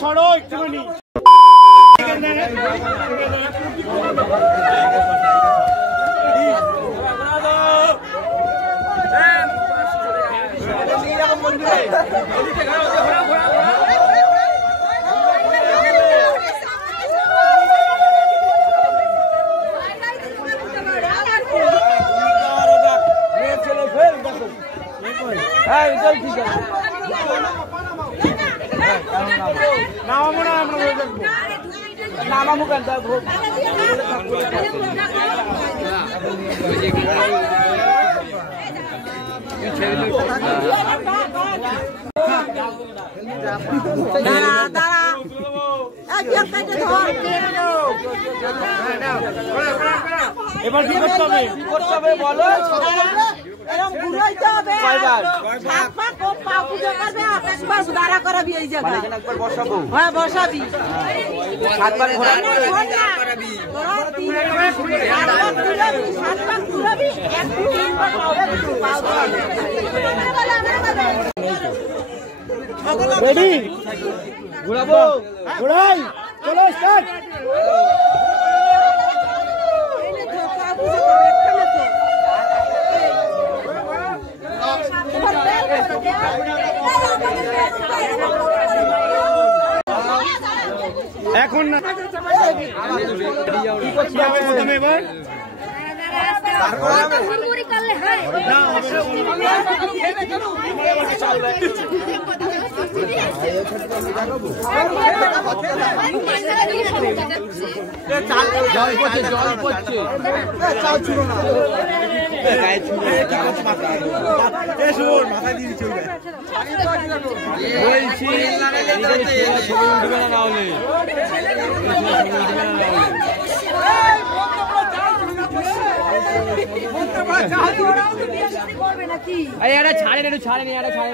সরো একটুখানি। এবার কি করতে হবে বলো? এরকম ঘুরাইতে হবে, একবার পা পুজো করবে, একবার দাঁড়া করাবি এই জায়গায়, একবার বসাবো। হ্যাঁ বসাবি, সাতবার ঘোরাবি, সাতবার ঘুরাবি, একটু তিনবার রেডি, ঘুরাবো, ঘুরাই, চলো স্টার্ট। এখন না প্রথমে এবার মাথায় দিয়ে চলবে বলছি ছাড়েন একটু, ছাড়েন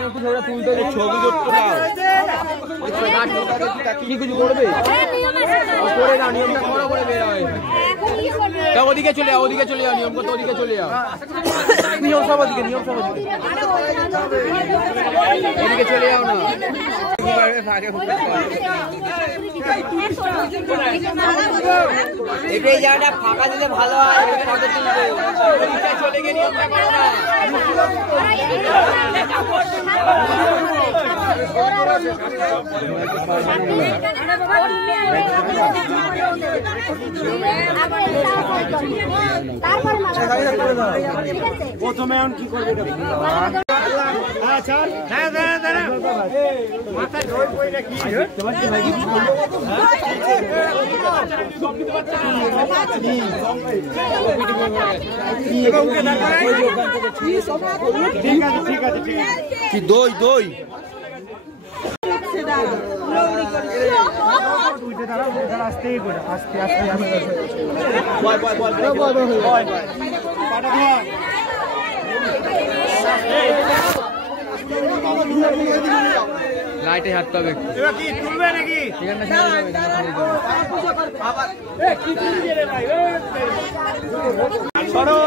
একটু তুলতে, ছবি করতে কি কিছু করবে, করে না নিয়মটা করো, করে বের হয়। ওদিকে চলে যাও, ওদিকে চলে যাও, নিয়ম করতে ওদিকে চলে যাও, নিয়ম সব ওদিকে, নিয়ম সব ওদিকে, এদিকে চলে যাও না। এই জায়গাটা ফাঁকা দিলে ভালো হয়, চলে গিয়ে নিয়মটা করো না। প্রথমে এখন কি করবে? কি দই দই আস্তে আস্তে আস্তে লাইটে হাঁটতে হবে, কি তুলবে নাকি? সরো,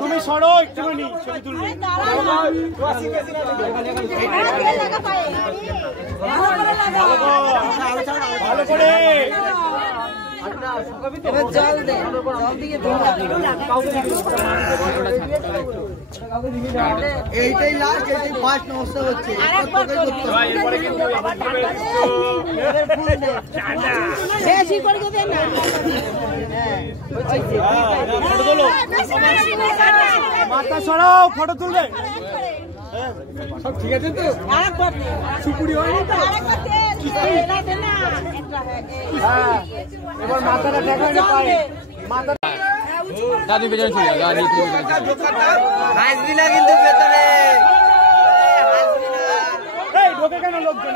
তুমি সরো একটুখানি, ছবি তুলবে ভালো করে। জল দে, জল দিয়ে এইটাই লাস্ট, এইটাই ফার্স্ট নমস্কার হচ্ছে। বেশি করে দেবেন না, মাথা সরাও, ফটো তুলবে সব ঠিক আছে তো? সুপুরি হয়নি তো? এবার মাথাটা দেখা পাই, মাথা দাদু পেছনে চলে যাও, হাসবি না কিন্তু ভেতরে ঢোকে কেন লোকজন?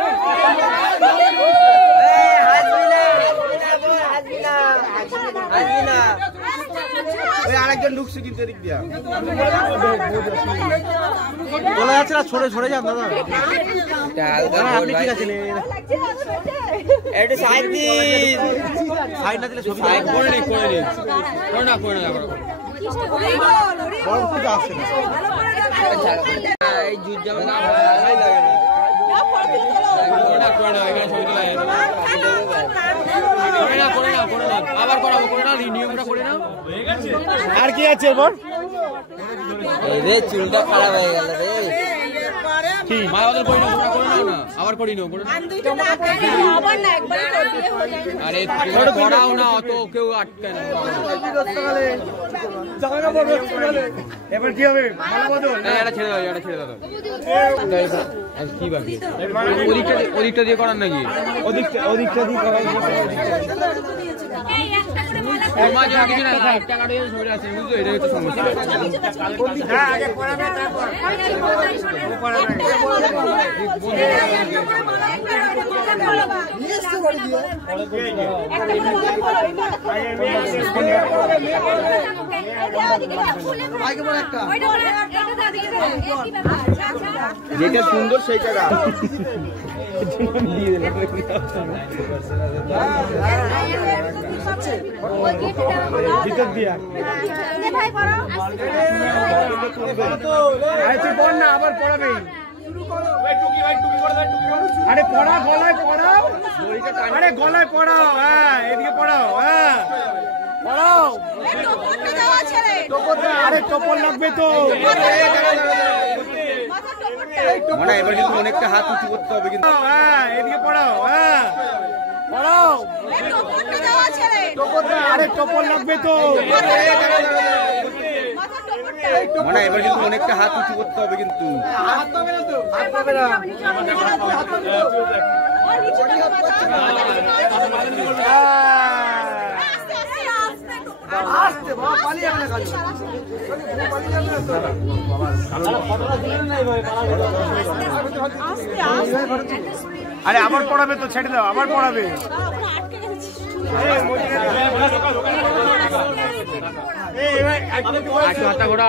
আরেকজন ঢুকছে কিন্তু এদিক দিয়া বলা যাচ্ছে না, ছড়ে ছড়ে যান দাদা, আপনি ঠিক আছেন? একটু সাইড দিন, সাইড না দিলে ছবি করে নেই, করে নিন, করে না করে না বড় কিছু আসছে না, এই জুট জামা না ভালোই লাগে না, করে না করে না, এখানে ছবি তোলা যায় না। আছে এবার? রে চুলটা খারাপ হয়ে গেল রে। কি মায়াবদল করি না, আবার করি না। আরে করাও না, অত কেউ আটকে না। এবার কি হবে? এটা ছেড়ে দাও। কি বাকি? ওদিকটা দিয়ে করার নাকি? ওদিকটা দিয়ে করা যেটা সুন্দর সেইটা ভিতর দিয়া আবার পড়াবে। আরে পড়া গলায় পড়াও, আরে গলায় পড়াও। হ্যাঁ এদিকে পড়াও। হ্যাঁ পড়াও। আরে টপর লাগবে তো। মানে এবার কিন্তু অনেকটা হাত উঁচু করতে হবে কিন্তু। হ্যাঁ এদিকে পড়াও। হ্যাঁ পড়াও। আরে টপর লাগবে তো। মানে এবার কিন্তু অনেকটা হাত উঁচু করতে হবে কিন্তু। আরে আবার পড়াবে তো, ছেড়ে দাও, আবার পড়াবে। আটটা ঘোড়া